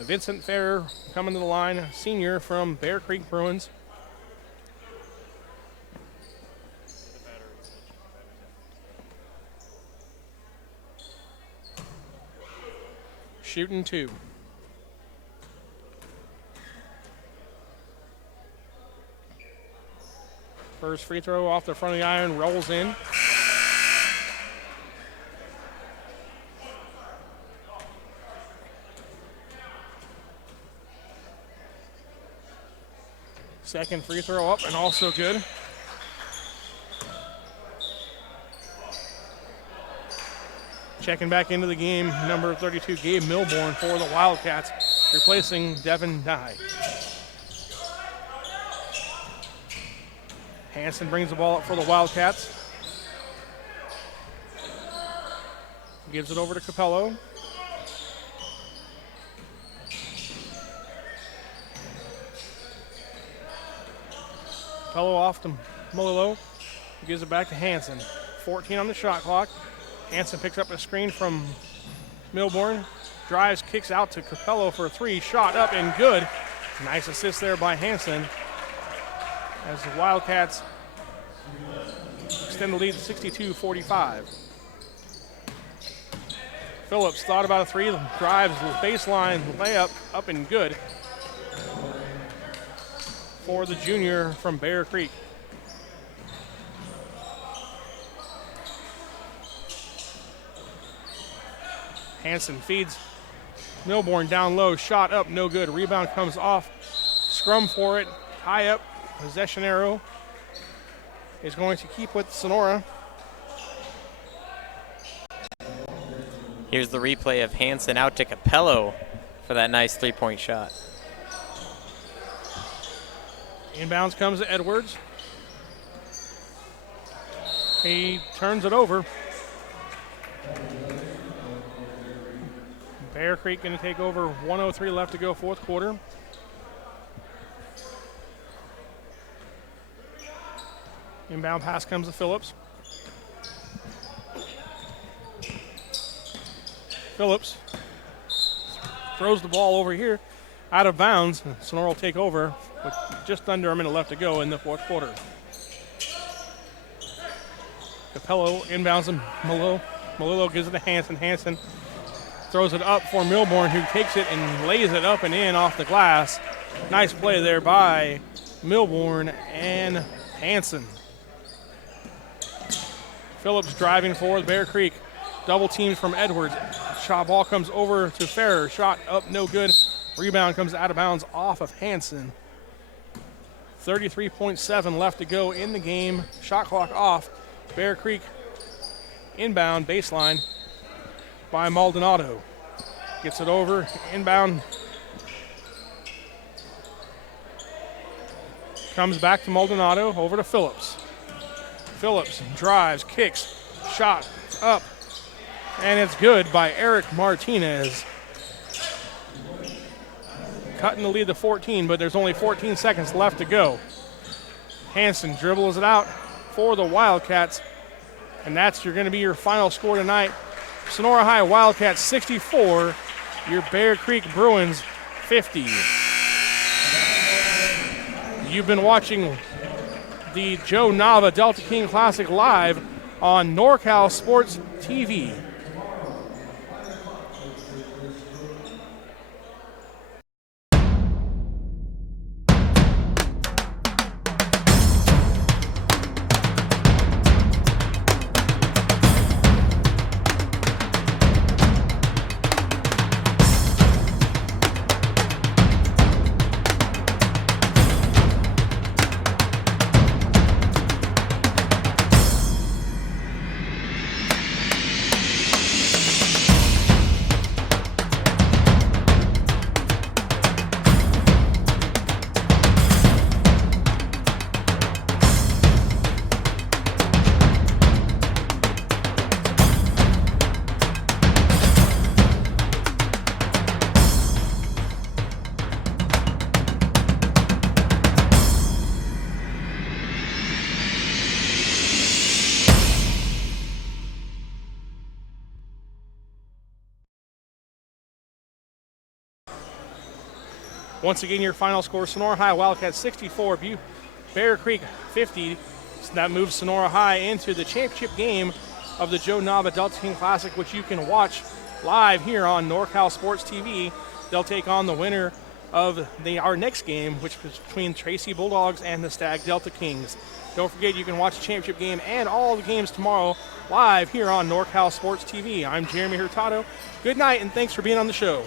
Vincent Ferrer coming to the line, senior from Bear Creek Bruins. Shooting 2. First free throw off the front of the iron, rolls in. Second free throw up and also good. Checking back into the game, number 32, Gabe Milborn for the Wildcats, replacing Devin Dye. Hanson brings the ball up for the Wildcats. Gives it over to Capello. Capello off to Molilo. Gives it back to Hanson. 14 on the shot clock. Hanson picks up a screen from Milborn. Drives, kicks out to Capello for a 3. Shot up and good. Nice assist there by Hanson, as the Wildcats extend the lead to 62-45. Phillips thought about a 3, drives baseline layup, up and good for the junior from Bear Creek. Hanson feeds Milborn down low, shot up, no good. Rebound comes off, scrum for it, tie up. Possession arrow is going to keep with Sonora. Here's the replay of Hanson out to Capello for that nice three-point shot. Inbounds comes to Edwards. He turns it over. Bear Creek going to take over. 1:03 left to go, fourth quarter. Inbound pass comes to Phillips. Phillips throws the ball over here out of bounds. Sonora will take over with just under a minute left to go in the fourth quarter. Capello inbounds him. Molilo gives it to Hanson. Hanson throws it up for Milborn, who takes it and lays it up and in off the glass. Nice play there by Milborn and Hanson. Phillips driving forward, Bear Creek. Double teams from Edwards. Shot ball comes over to Ferrer. Shot up, no good. Rebound comes out of bounds off of Hanson. 33.7 left to go in the game. Shot clock off. Bear Creek inbound baseline by Maldonado. Gets it over, inbound. Comes back to Maldonado, over to Phillips. Phillips drives, kicks, shot up, and it's good by Eric Martinez. Cutting the lead to 14, but there's only 14 seconds left to go. Hanson dribbles it out for the Wildcats, and that's going to be your final score tonight. Sonora High Wildcats 64, your Bear Creek Bruins 50. You've been watching the Joe Nava Delta King Classic live on NorCal Sports TV. Once again, your final score, Sonora High Wildcats 64, Bear Creek 50. So that moves Sonora High into the championship game of the Joe Nava Delta King Classic, which you can watch live here on NorCal Sports TV. They'll take on the winner of our next game, which is between Tracy Bulldogs and the Stag Delta Kings. Don't forget, you can watch the championship game and all the games tomorrow live here on NorCal Sports TV. I'm Jeremy Hurtado. Good night, and thanks for being on the show.